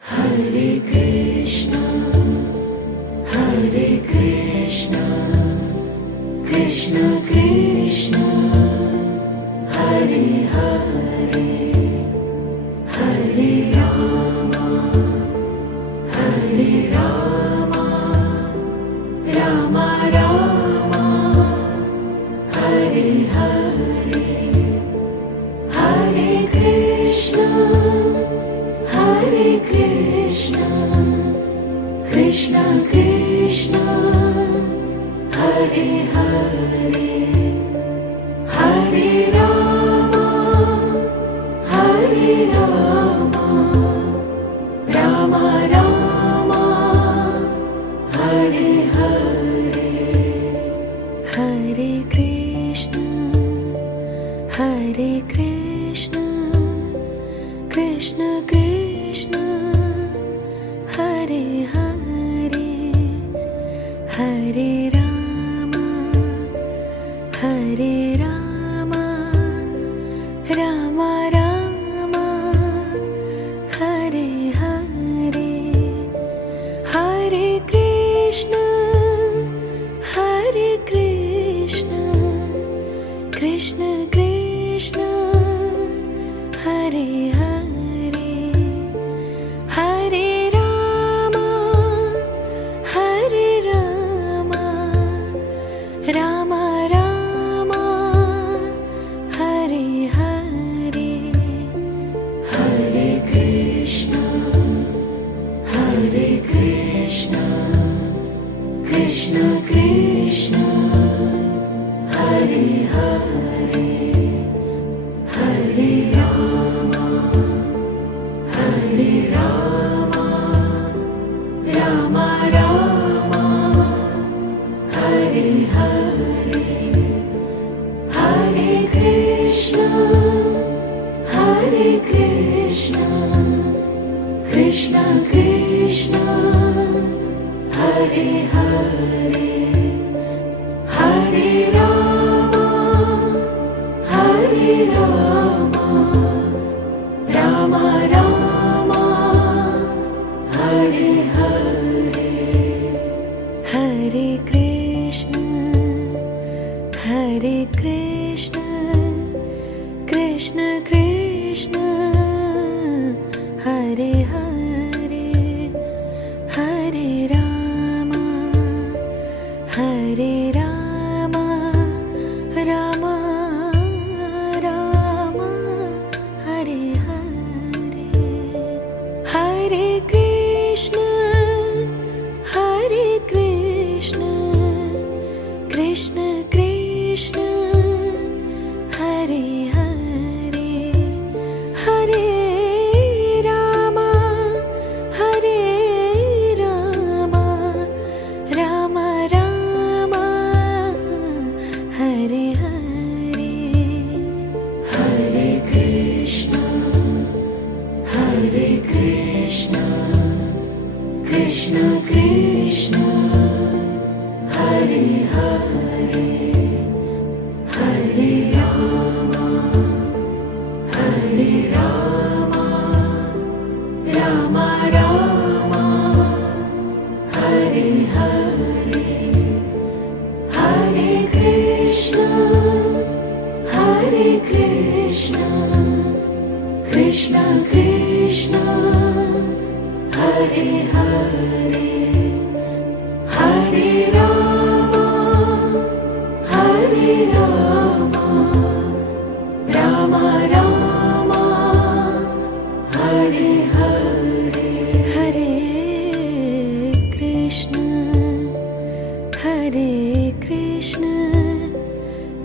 Hare Krishna, Hare Krishna, Krishna Krishna, Hare Hare, Hare Rama, Hare Rama, Rama Rama, Hare Hare, Hare Krishna, Hare Krishna, Krishna Krishna, Hare Hare, Hare Rama, Hare Rama, Rama Rama, Hare Hare, Hare Krishna, Hare Krishna, Krishna Krishna, Hare Hare, Hare Rama, Hare Rama, Rama Rama, Hare Hare, Hare Krishna, Hare Krishna, Krishna Krishna, Hare Hare, Hare Rama, Hare Rama, Rama Rama, Hare Hare, Hare Krishna, Hare Krishna, Krishna Krishna, Hare Hare, Hare Rama, Hare Rama, Rama Rama, Hare Hare, Hare Krishna, Hare Krishna, Krishna Krishna, Hare Hare, Hare Rama, Hare Rama, Rama Rama, Hare Hare, Hare Krishna, Hare Krishna, Krishna Krishna, Hare Hare, Hare Rama, Hare Rama, Rama Rama, Hare Hare, Hare Krishna, Hare Krishna, Krishna Krishna, Hare Hare, Hare Rama, Hare Rama, Rama Rama, Hare Hare, Hare Krishna, Hare Krishna, Krishna Krishna, Hare Hare, Hare Rama, Hare Rama, Rama Rama, Hare Hare, Hare Krishna, Hare Krishna, Krishna Krishna, Hare Hare, Hare Rama, Hare Rama, Rama Rama, Hare Hare, Hare Krishna, Hare Krishna,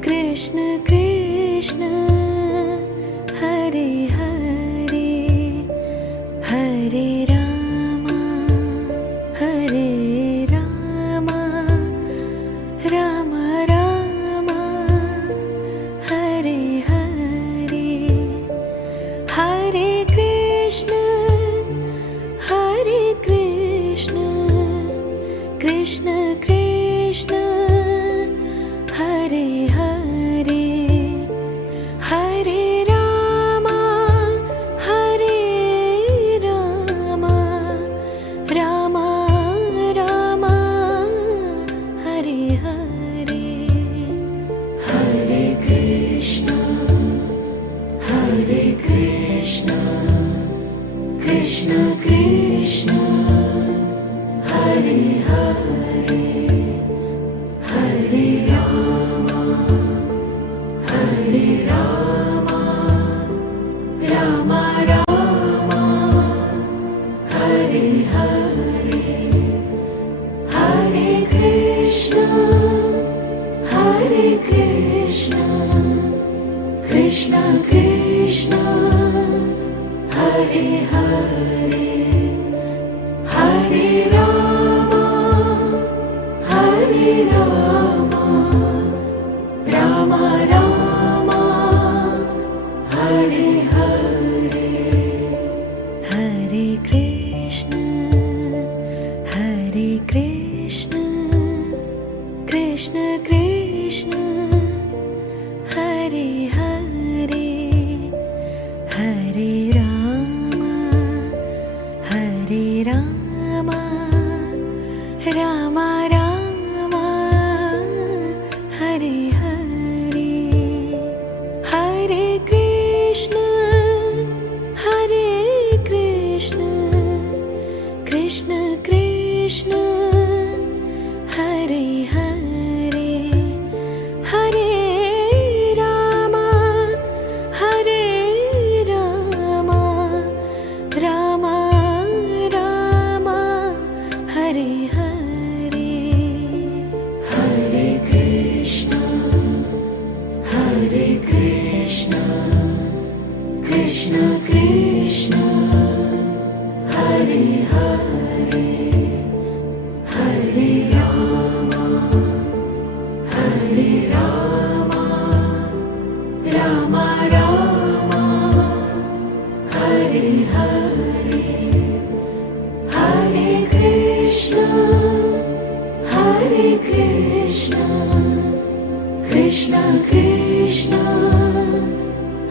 Krishna Krishna, Hare Hare, Hare Rama, Hare Rama, Rama Rama, Hare Hare, Hare Krishna, Hare Krishna, Krishna Krishna, Hare Hare, Hare Rama, Hare Rama, Krishna Krishna Hare Hare Hare Rama Hare Rama Rama Rama Hare Hare Hare Krishna Krishna Krishna Hare Hare Hare Rama Rama Rama Hare Hare Hare Krishna Krishna Krishna Hare Hare Hare Rama Rama Rama Hare Hare Hare Krishna Krishna Krishna Hare Hare Hare Rama Rama Rama Hare Hare Hare Krishna Krishna Krishna Hare Hare Hare Rama Rama Rama Hare Hare Hare Krishna Krishna Krishna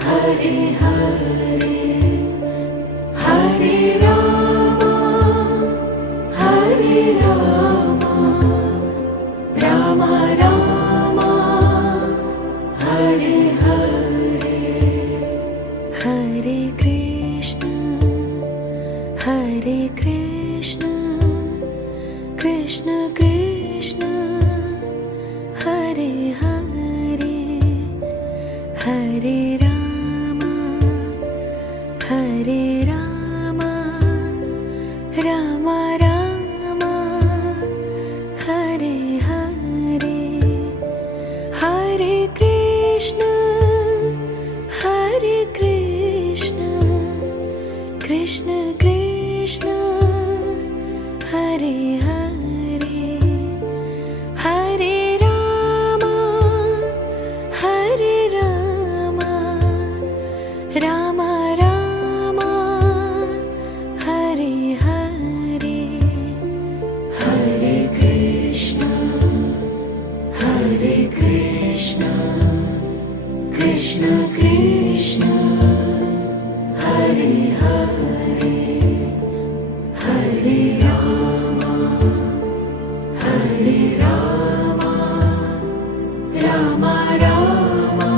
Hare Hare Hare Rama Rama Rama Hare Hare Hare Krishna Krishna Krishna Hare Hare Hare Rama Rama Rama Hare Hare Hare Krishna Krishna Krishna Hare Hare Hare Rama Rama Rama Hare Hare Hare Krishna Krishna Krishna Hare Hare Hare Rama Rama Rama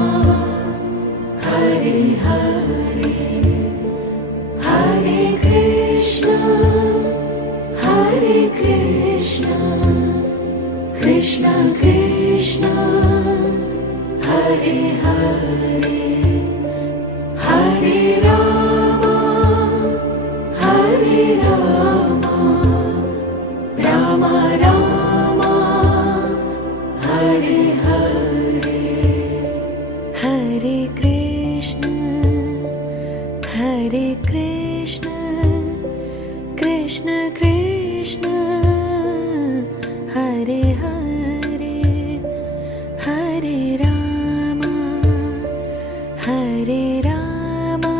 Hare Hare Hare Krishna Krishna Krishna Hare Hare Hare Rama Rama Rama Hare Hare Hare Krishna Krishna Krishna Hare Hare Hare Rama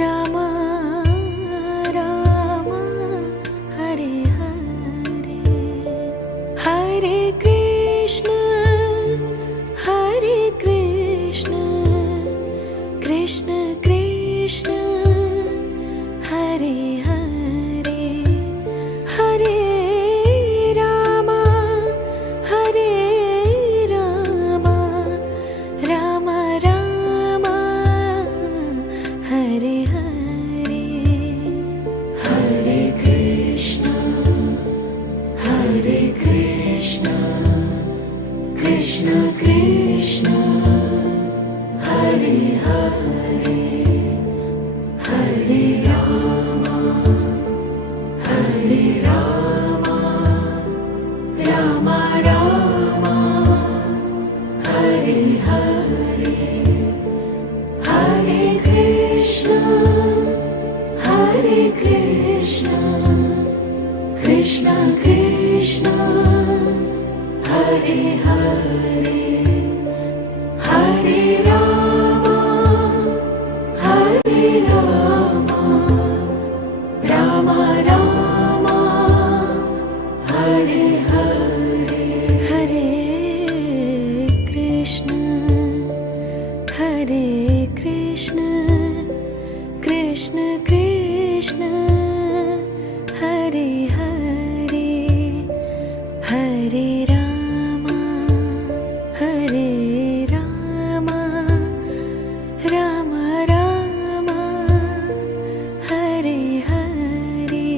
Rama Rama Hare Hare Hare Krishna Krishna Krishna Hare Hare Hare Hare Krishna, Krishna Krishna, Hare Hare, Hare Rama, Hare Rama, Rama Rama, Hare Hare, Hare Krishna, Hare Krishna, Krishna Krishna, Hare Hare, Hare Rama, Hare Rama, Rama Rama, Hare Hare,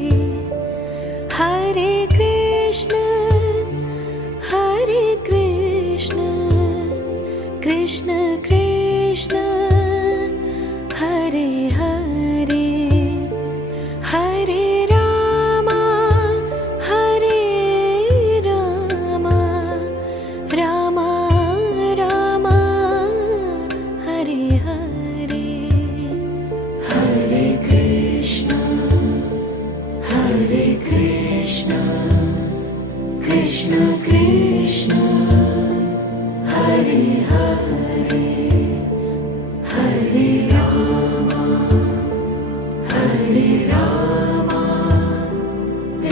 Hare Krishna, Hare Krishna, Krishna Krishna, Hare Hare, Hare Rama, Hare Rama, Rama Rama, Hare Hare, Hare Krishna, Hare Krishna, Krishna Krishna, Hare Hare, Hare Rama, Hare Rama,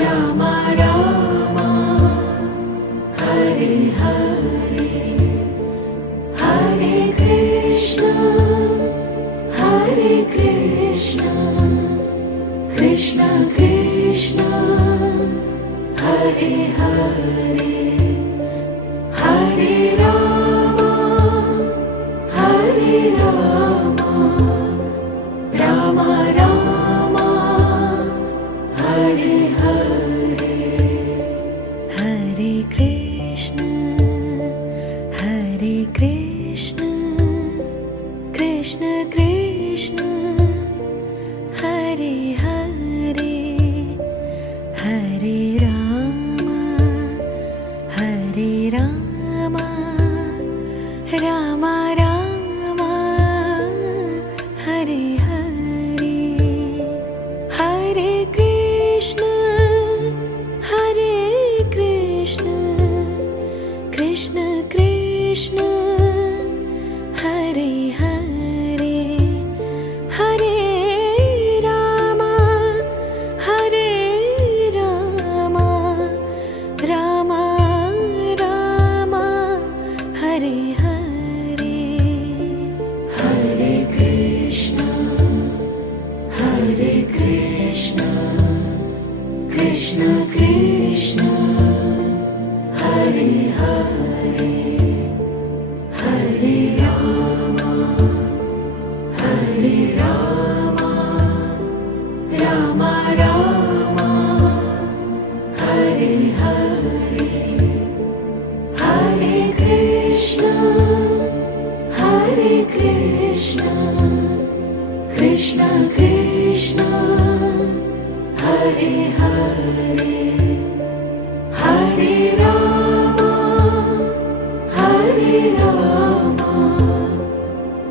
Rama Rama, Hare Hare, Hare Krishna, Hare Krishna, Krishna Krishna, Hare Hare, Hare Rama, Hare Rama, Rama Rama, Hare Hare, Hare Krishna, Hare Krishna, Krishna Krishna, Hare Hare, Hare Rama, Hare Rama, Rama Rama, Hare Hare, Hare Krishna, Hare Krishna, Krishna Krishna, Hare Hare, Hare Rama, Hare Rama, Rama Rama, Hare Hare, Hare Krishna, Hare Krishna, Krishna Krishna, Hare Hare, Hare Rama, Hare Rama, Rama Rama, Hare Hare, Hare Krishna, Hare Krishna, Krishna Krishna, Hare Hare, Hare Rama, Hare Rama,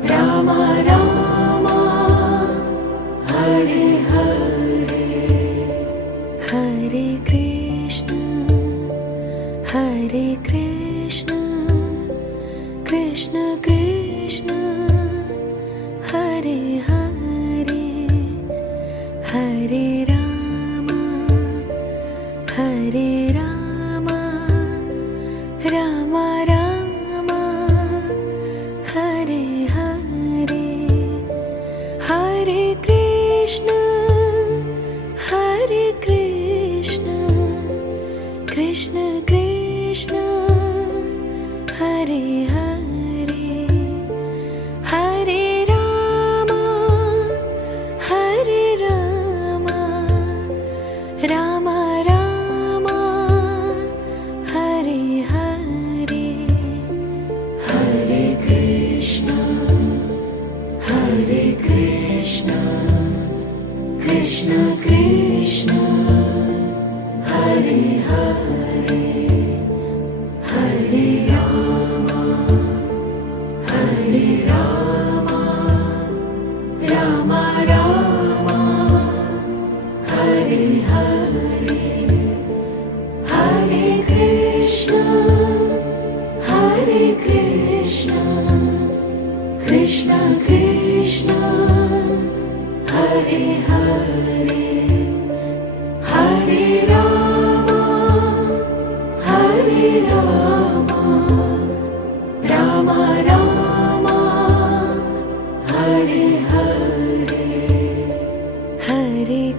Rama Rama, Hare Hare, Hare Krishna, Hare Krishna, Krishna Krishna, Hare Hare, Hare Rama, Hare Rama, Rama Rama, Hare Hare, Hare Krishna, Hare Krishna, Krishna Krishna, Hare Hare, Hare Rama, Hare Rama, Rama Rama, Hare Hare, Hare Krishna, Hare Krishna, Krishna Krishna, Hare Hare, Hare Rama, Hare Rama, Rama Rama, Hare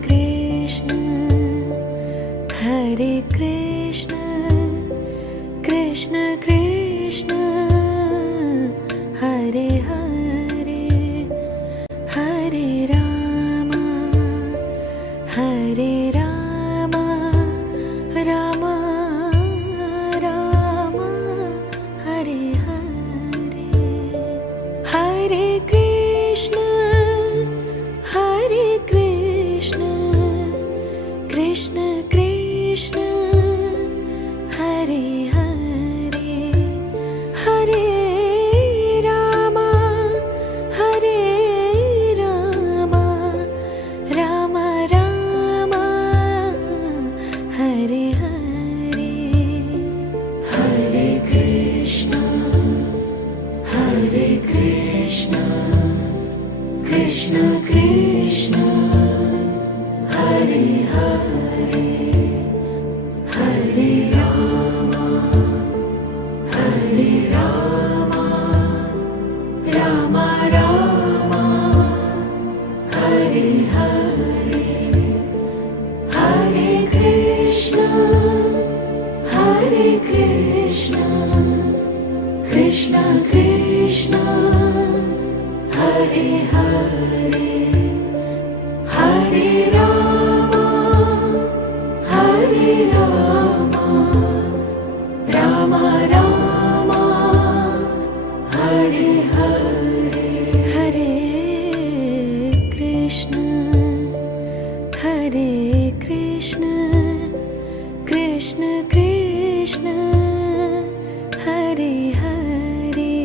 Krishna, Krishna Krishna, Hare Hare, Hare Rama, Hare Rama, Rama Rama, Hare Hare, Hare Krishna, Hare Krishna, Krishna Krishna, Hare Hare, Hare Rama, Hare Rama, Rama Rama, Hare Hare, Hare Krishna, Hare Krishna, Krishna Krishna, Hare Hare, Hare Rama, Hare Rama, Rama Rama, Hare Hare, Hare Krishna, Hare Krishna, Krishna Krishna, Hare Hare, Hare Rama, Hare Rama, Rama Rama, Hare Hare, Hare Krishna, Hare Krishna, Krishna Krishna, Hare Hare,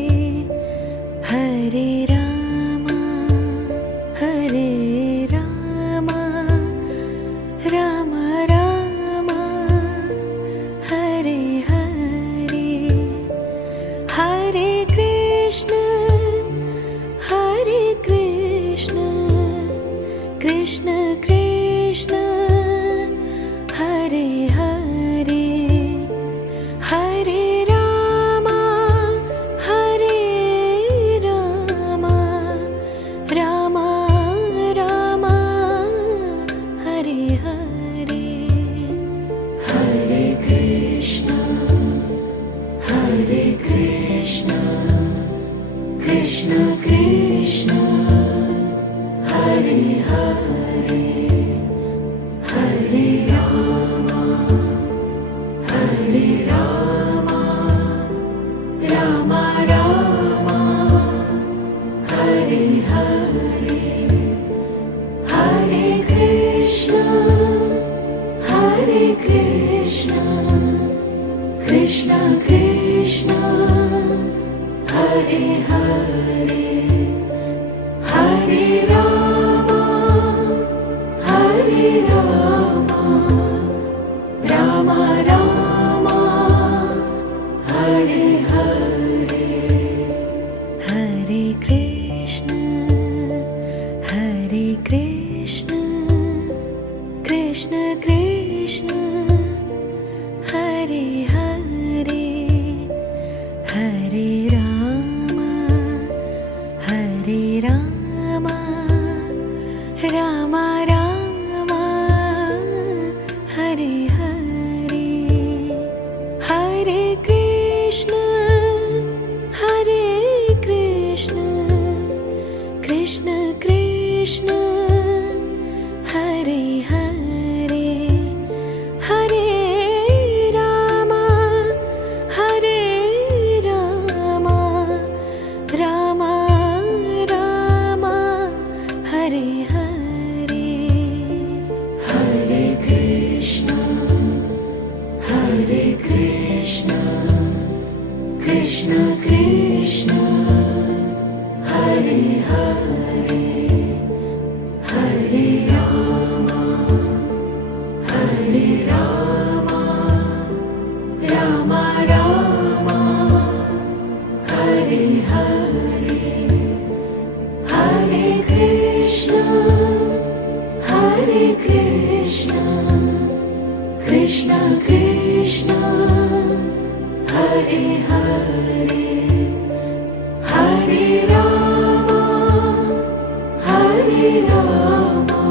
Hare Rama, Hare Rama, Rama Rama, Hare Hare, Hare Krishna, Hare Krishna, Krishna Krishna, Hare Hare, Hare Rama, Hare Rama, Rama Rama, Hare Hare, Hare Krishna, Hare Krishna, Krishna Krishna, Hare Hare, Hare Rama, Hare Rama, Rama Rama, Hare Hare, Hare Krishna, Hare Krishna, Krishna Krishna, Hare Hare, Hare Rama, Hare Rama, Rama Rama, Hare Hare, Hare Krishna, Hare Krishna, Krishna Krishna, Hare Hare, Hare Rama, Hare Rama, Rama Rama, Hare Hare, Hare Krishna, Hare Krishna, Krishna Krishna, Hare Hare, Hare Rama, Hare Rama, Rama Rama, Hare Hare, Hare Krishna, Hare Krishna, Krishna Krishna, Hare Hare, Hare Rama, Hare Rama, Rama Rama, Hare Hare, Hare Krishna, Hare Krishna, Krishna Krishna, Hare Hare, Hare Rama, Hare Rama,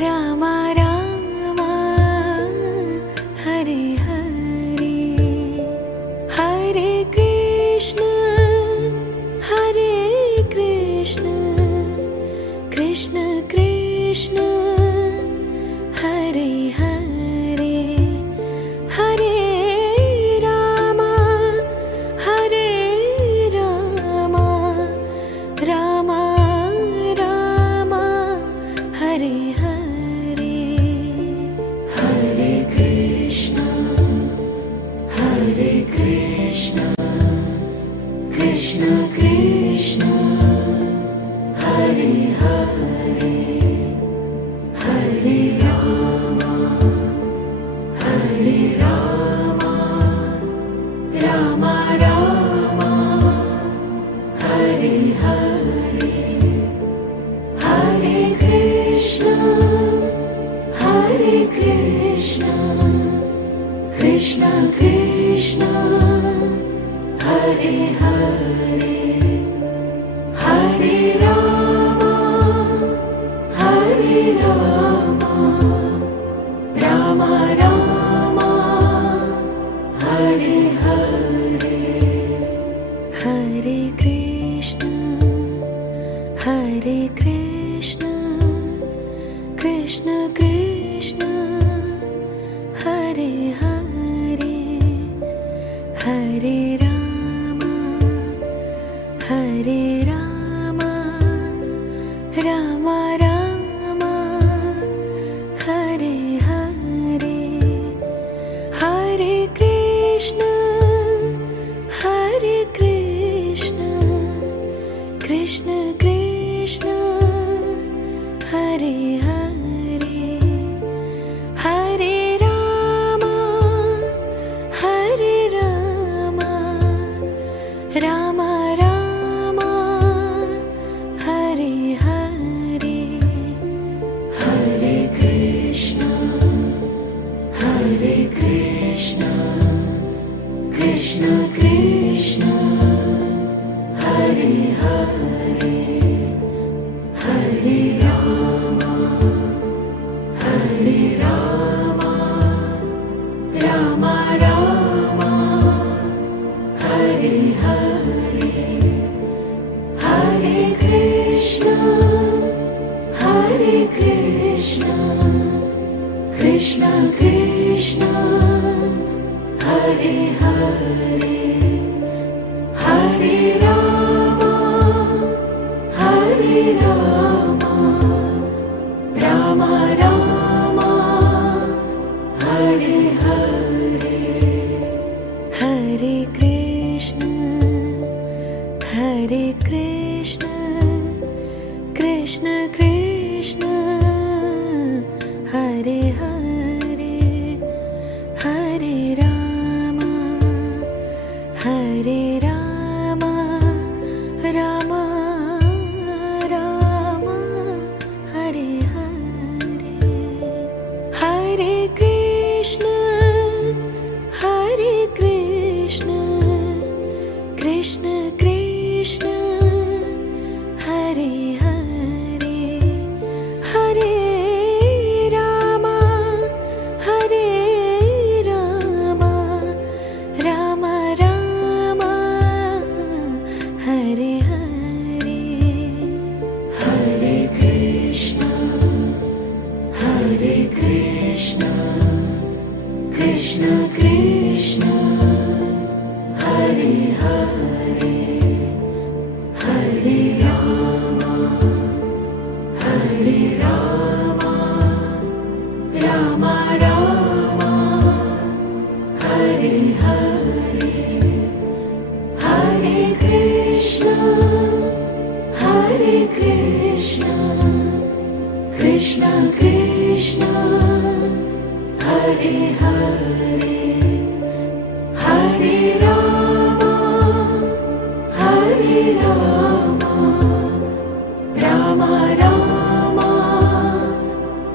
Rama Krishna Hare Hare Hare Ram Ram Ram Hare Hare Hare Krishna Krishna Krishna Hare Hare Hare Ram Ram Ram Hare Hare Hare Krishna Krishna Krishna Hare Hare Hare Ram Ram Ram Hare Hare Hare Krishna Krishna Krishna Hare Hare Hare Ram Ram Ram Hare Hare Hare Krishna Krishna Krishna Hare Hare Hare Ram Ram Ram Hare Hare Hare Krishna Krishna Krishna Hare Hare Hare Ram Ram Ram Hare Hare Hare Krishna Krishna Krishna Hare Hare Hare Ram Ram Ram Hare Hare Hare Krishna Krishna Krishna Hare Hare Hare Ram Ram Ram Hare Hare Hare Krishna Krishna Krishna Hare Hare Hare Ram Ram Ram Hare Hare Hare Krishna Krishna Krishna Hare Hare Hare Ram Ram Ram Hare Hare Hare Krishna Krishna Krishna Hare Hare Hare Ram Ram Ram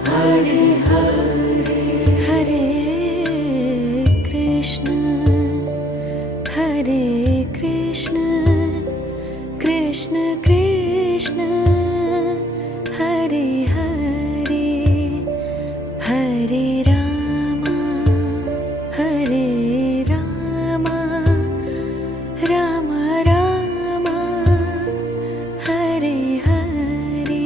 Hare Hare Hare Krishna Krishna Krishna Hare Hare Hare Ram Ram Ram Hare Hare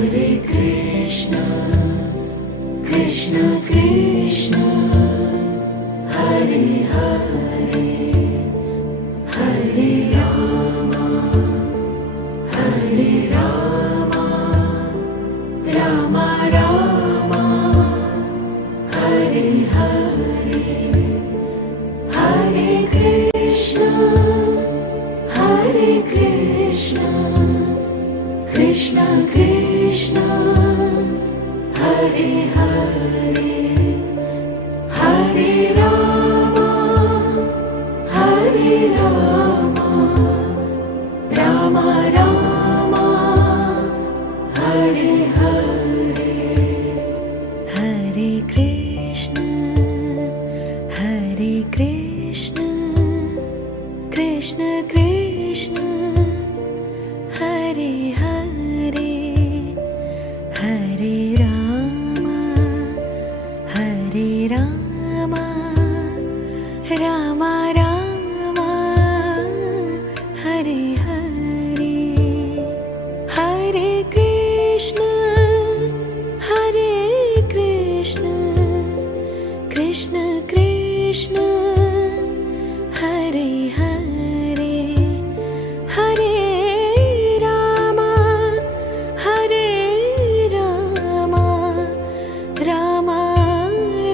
Hare Krishna, Krishna Krishna, Hare Hare, Hare Rama, Hare Rama, Rama Rama, Hare Hare, Hare Krishna, Hare Krishna, Krishna Krishna, Hare Hare, Hare Rama, Hare Rama, Rama Rama, Hare Hare, Hare Krishna, Hare Krishna, Krishna Krishna, Hare Hare, Hare Rama, Hare Rama, Rama Rama, Hare Hare, Hare Krishna, Hare Krishna, Krishna Krishna, Hare Hare, Hare Rama, Hare Rama, Rama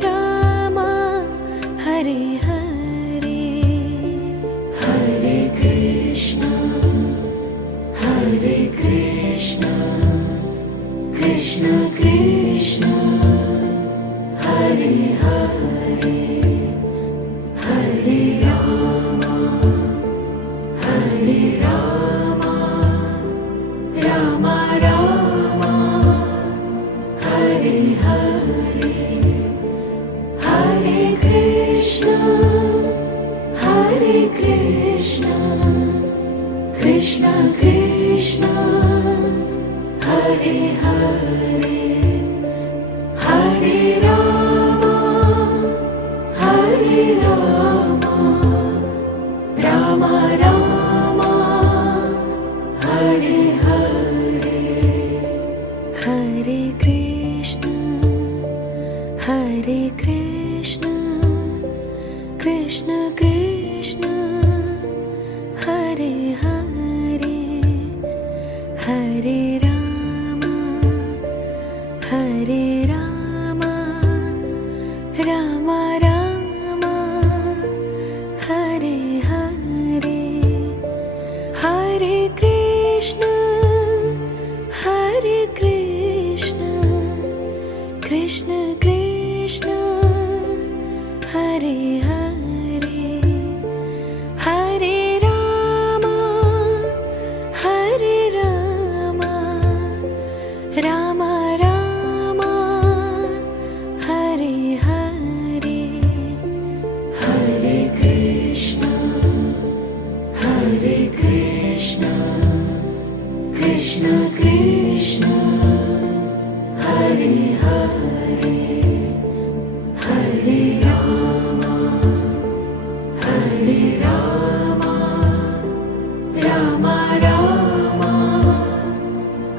Rama, Hare Hare, Hare Krishna, Hare Krishna, Krishna Krishna, Hare Hare, Hare Rama, Hare Rama, Rama Rama, Hare Hare, Hare Krishna, Hare Krishna, Krishna Krishna, Hare Hare, Hare Rama, Hare Rama, Rama Rama, Hare Hare, Hare Krishna, Hare Krishna, Krishna Krishna, Hare Hare, Hare Rama, Hare Rama, Rama Rama, Hare Hare, Hare Krishna, Hare Krishna, Krishna Krishna, Hare Hare, Hare Rama, Hare Rama, Rama Rama, Hare Hare, Hare Krishna, Hare Krishna, Krishna Krishna, Hare Hare, Hare Rama, Hare Rama, Rama Rama,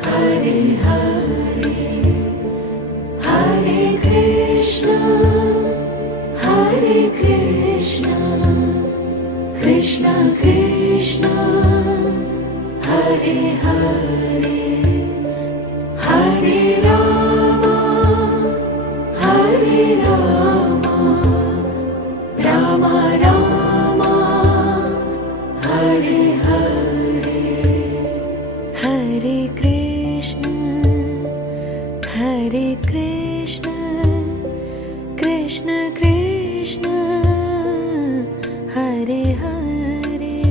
Hare Hare, Hare Krishna, Hare Krishna, Krishna Krishna, Hare Hare, Hare Rama, Hare Rama, Rama Rama, Hare Hare, Hare Krishna, Hare Krishna, Krishna Krishna, Hare Hare,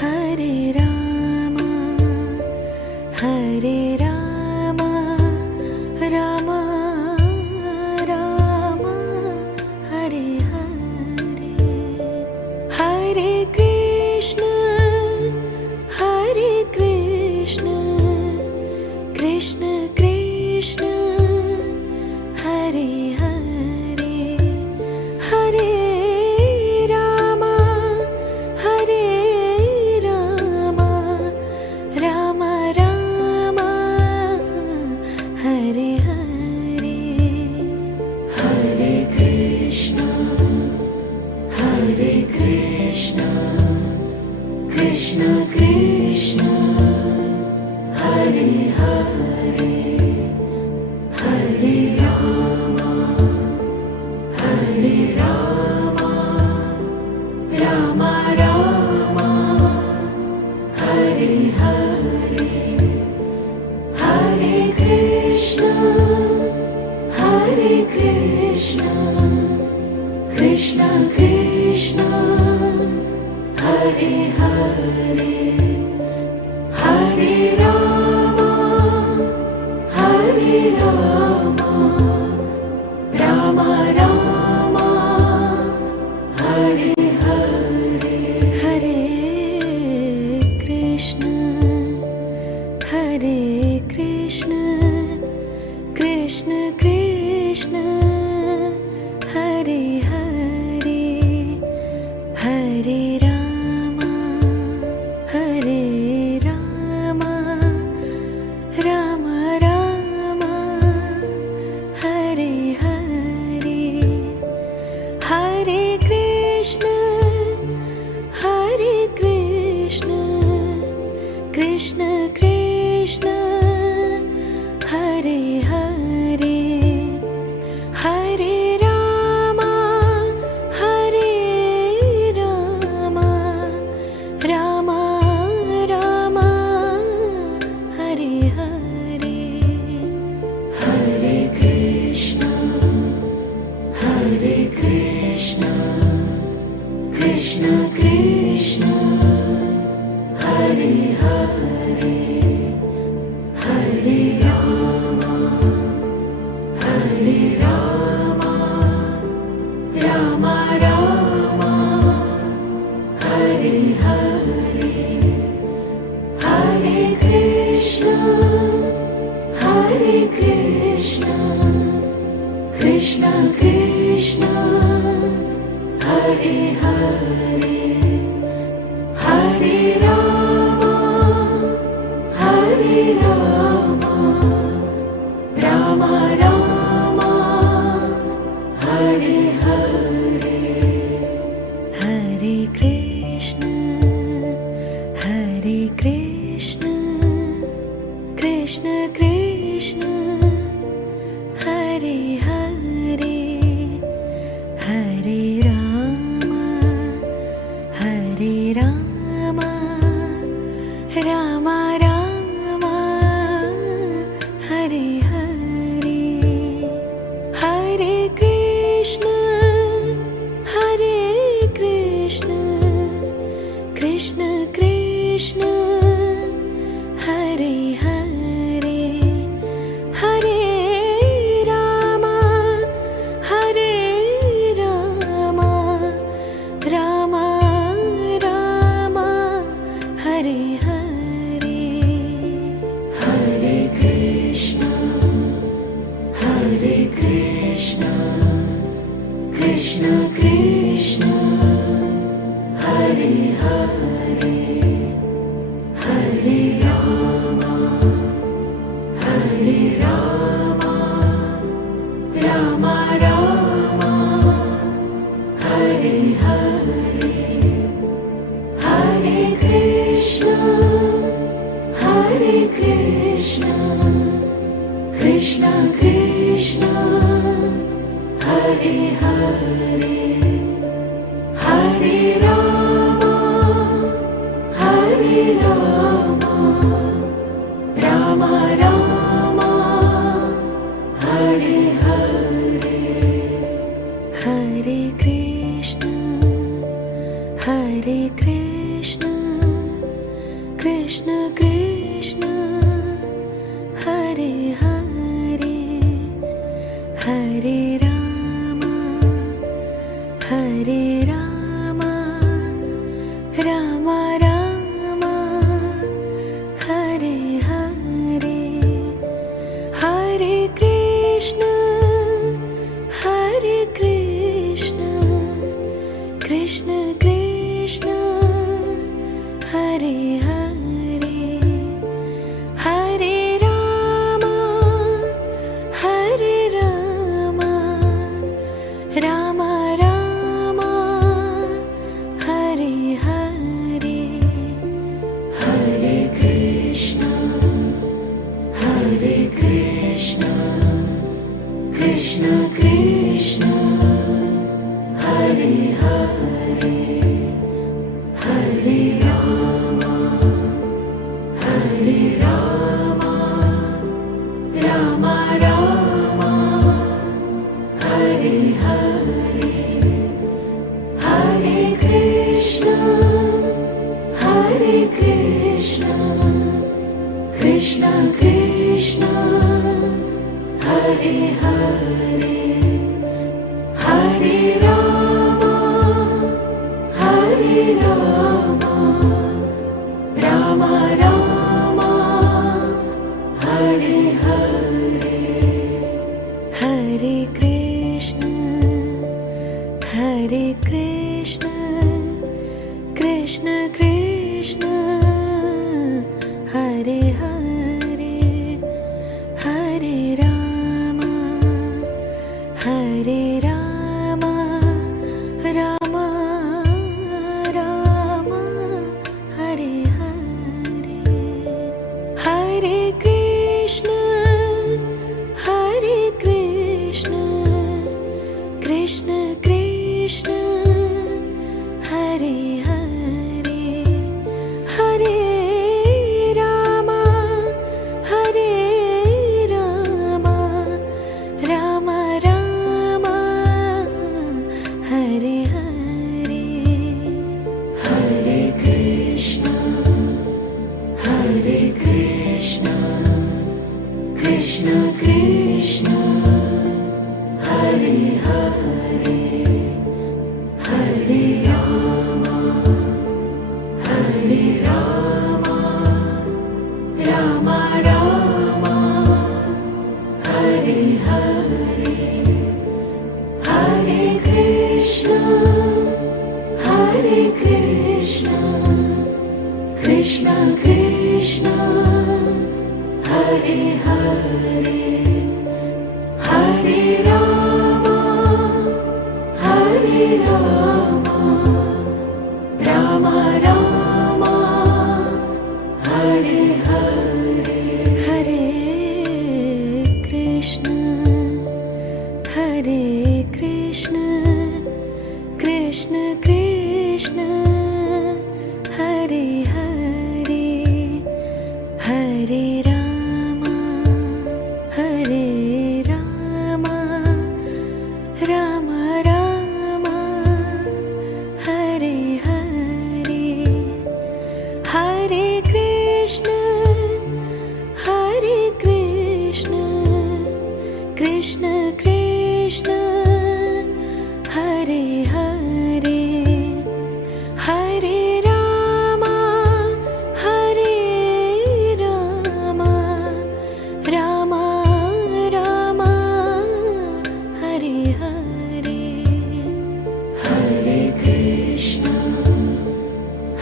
Hare Rama, Hare Rama, Rama Rama, Hare Hare, Hare Krishna, Hare Krishna, Krishna Krishna, Hare Hare, Hare Rama, Hare Rama, Rama Rama, Hare Hare, Hare Krishna, Hare Krishna, Krishna Krishna, Hare Hare, Hare Rama, Hare Rama, Rama Rama, Hare Hare, Hare Krishna, Hare Krishna, Krishna Krishna, Hare Hare, Hare Rama, Hare Rama, Rama Rama, Hare Hare, Hare Krishna, Hare Krishna, Krishna Krishna, Hare Hare, Hare Rama, Hare Rama, Rama Rama, Hare Hare, Hare Krishna, Hare Krishna, Krishna Krishna, Hare Hare, Hare Rama, Hare Rama, Rama Rama, Hare Hare, Hare Krishna, Hare Krishna, Krishna Krishna, Hare Hare, Hare Rama, Hare Rama, Rama Rama, Hare Hare, Hare Krishna, Hare Krishna, Krishna Krishna, Hare Hare, Hare Rama, Hare Rama, Rama Rama, Hare Hare, Hare Krishna,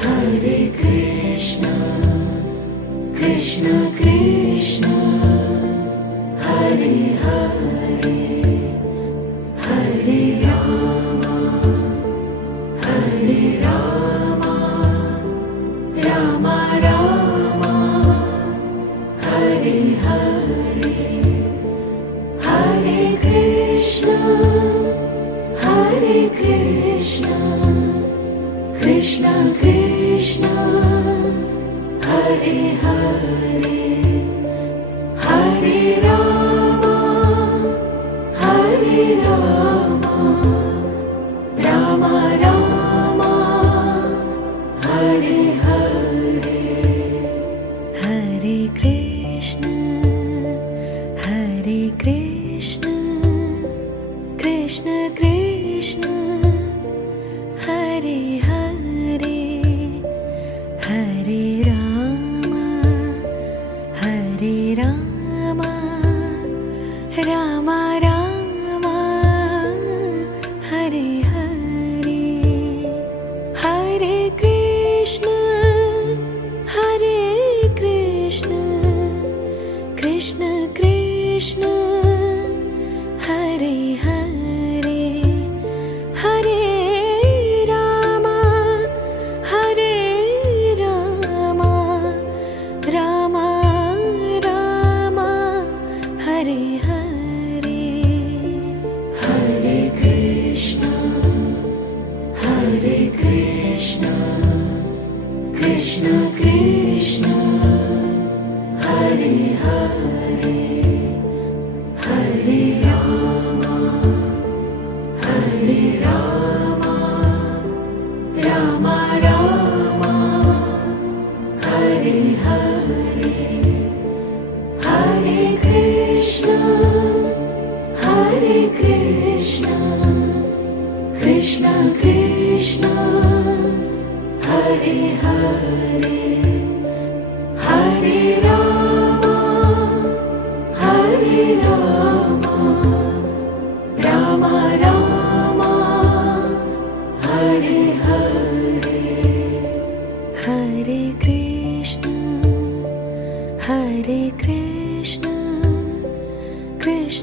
Hare Krishna, Krishna Krishna, Hare Hare, Hare Rama, Hare Rama, Rama Rama, Hare Hare, Hare Krishna, Hare Krishna, Krishna Krishna, Hare Hare, Hare Rama, Hare Rama, Rama Rama, Hare Hare, Hare Krishna, Hare Krishna, Krishna Krishna, Hare Hare, Hare Rama, Hare Rama, Rama Rama, Hare Hare, Hare Krishna, Hare Krishna, Krishna Krishna, Hare Hare, Hare Rama, Hare Rama, Rama Rama, Hare Hare, Hare Krishna, Hare Krishna, Krishna Krishna, Hare Hare, Hare Rama, Hare Rama, Rama Rama, Hare Hare, Hare Krishna, Hare Krishna, Krishna Krishna, Hare Hare, Hare Rama,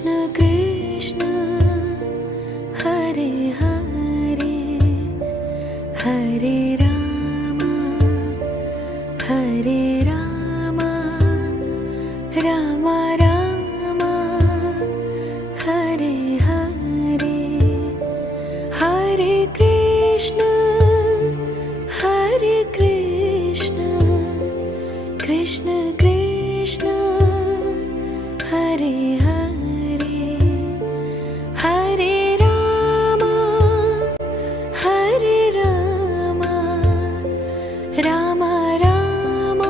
Krishna Hare Hare Hare Ram Ram Ram Hare Hare Hare Krishna Krishna Krishna Hare Hare Hare Ram Ram Ram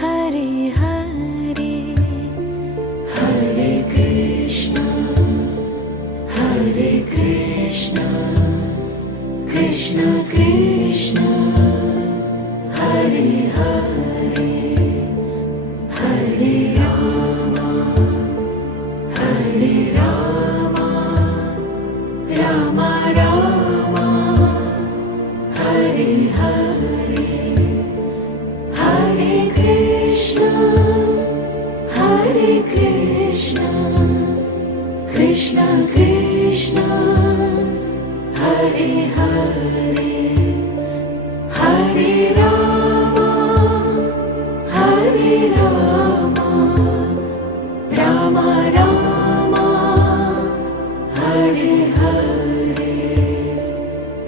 Hare Hare Hare Krishna Krishna Krishna Hare Hare Hare Ram Ram Ram Hare Hare Hare Krishna Krishna Krishna Hare Hare Hare Ram Ram Ram Hare Hare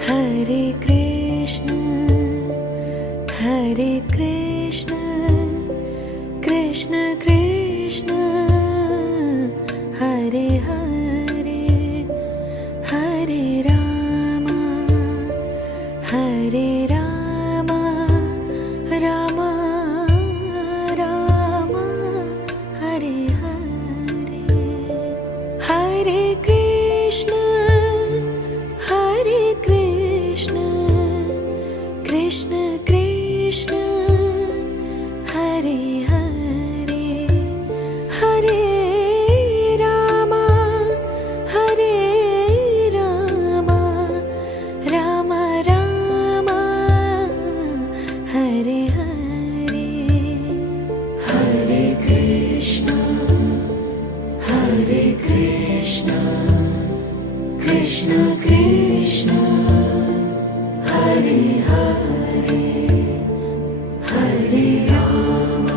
Hare Krishna Krishna Krishna Hare Hare Hare Ram Ram Ram Hare Hare Hare Krishna Krishna Krishna Hare Hare Hare Ram Ram Ram Hare Hare Hare Krishna Krishna Krishna Hare Hare Hare Ram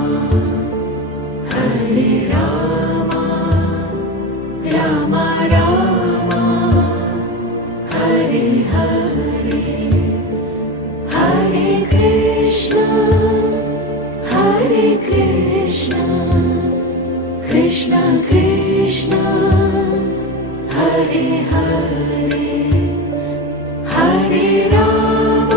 Ram Ram Hare Hare Hare Krishna Krishna Krishna Hare Hare Hare Ram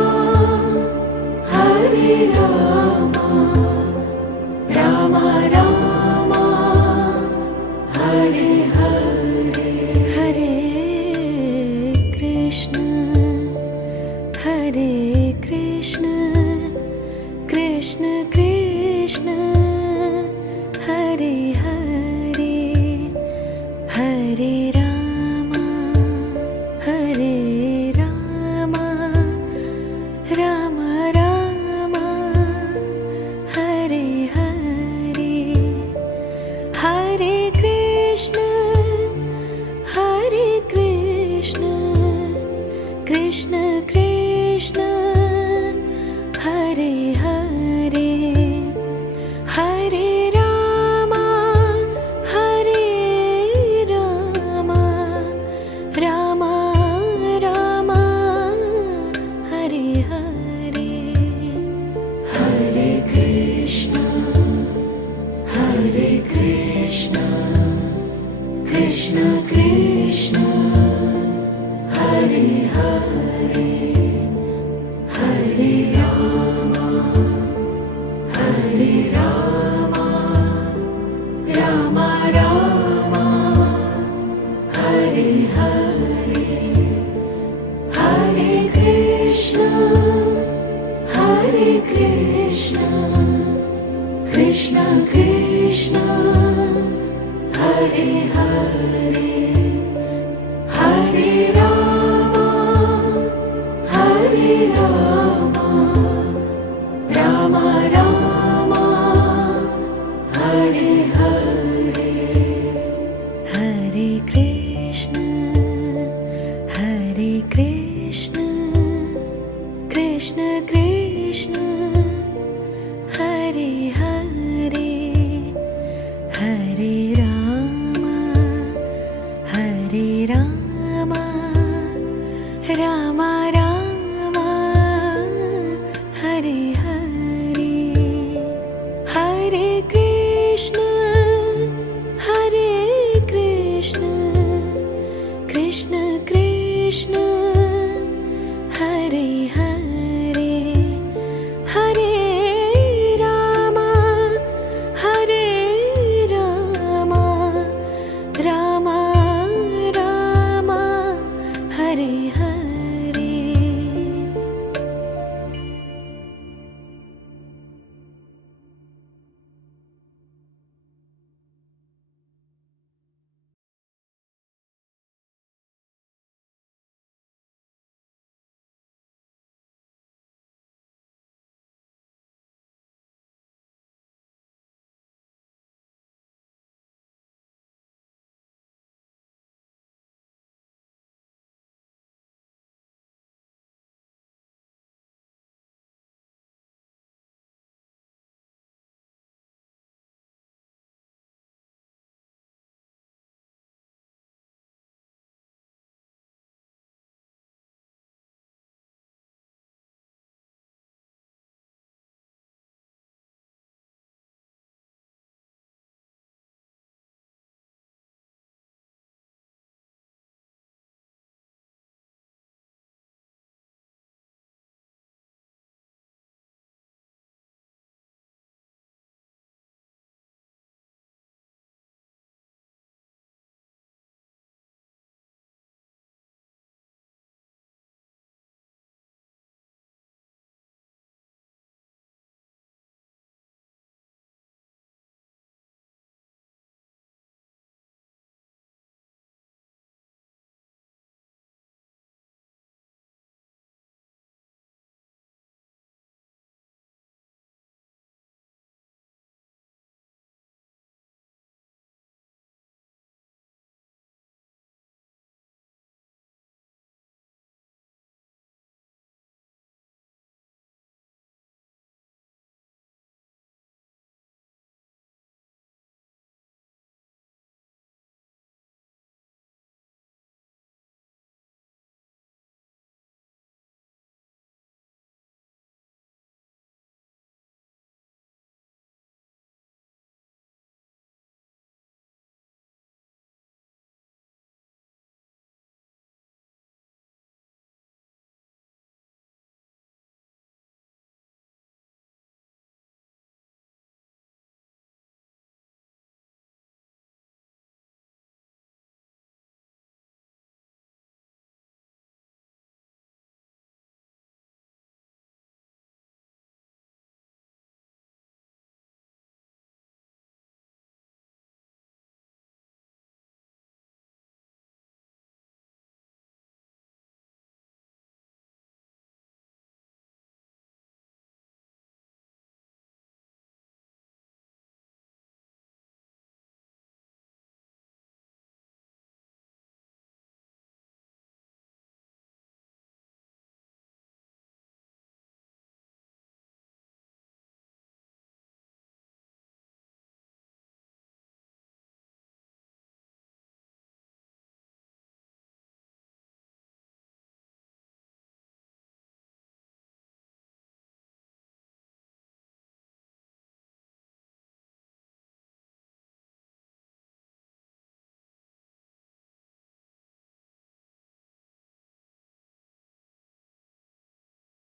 Ram Ram Hare Hare Hare Krishna Krishna Krishna Hare Hare Hare Ram Ram Ram Hare Hare Hare Krishna Krishna Krishna Hare Hare Hare Ram Ram Ram Hare Hare Hare Krishna Krishna Krishna Hare Hare Hare Ram Ram Ram Hare Hare Hare Krishna Krishna Krishna Hare Hare Hare Ram Ram Ram Hare Hare Hare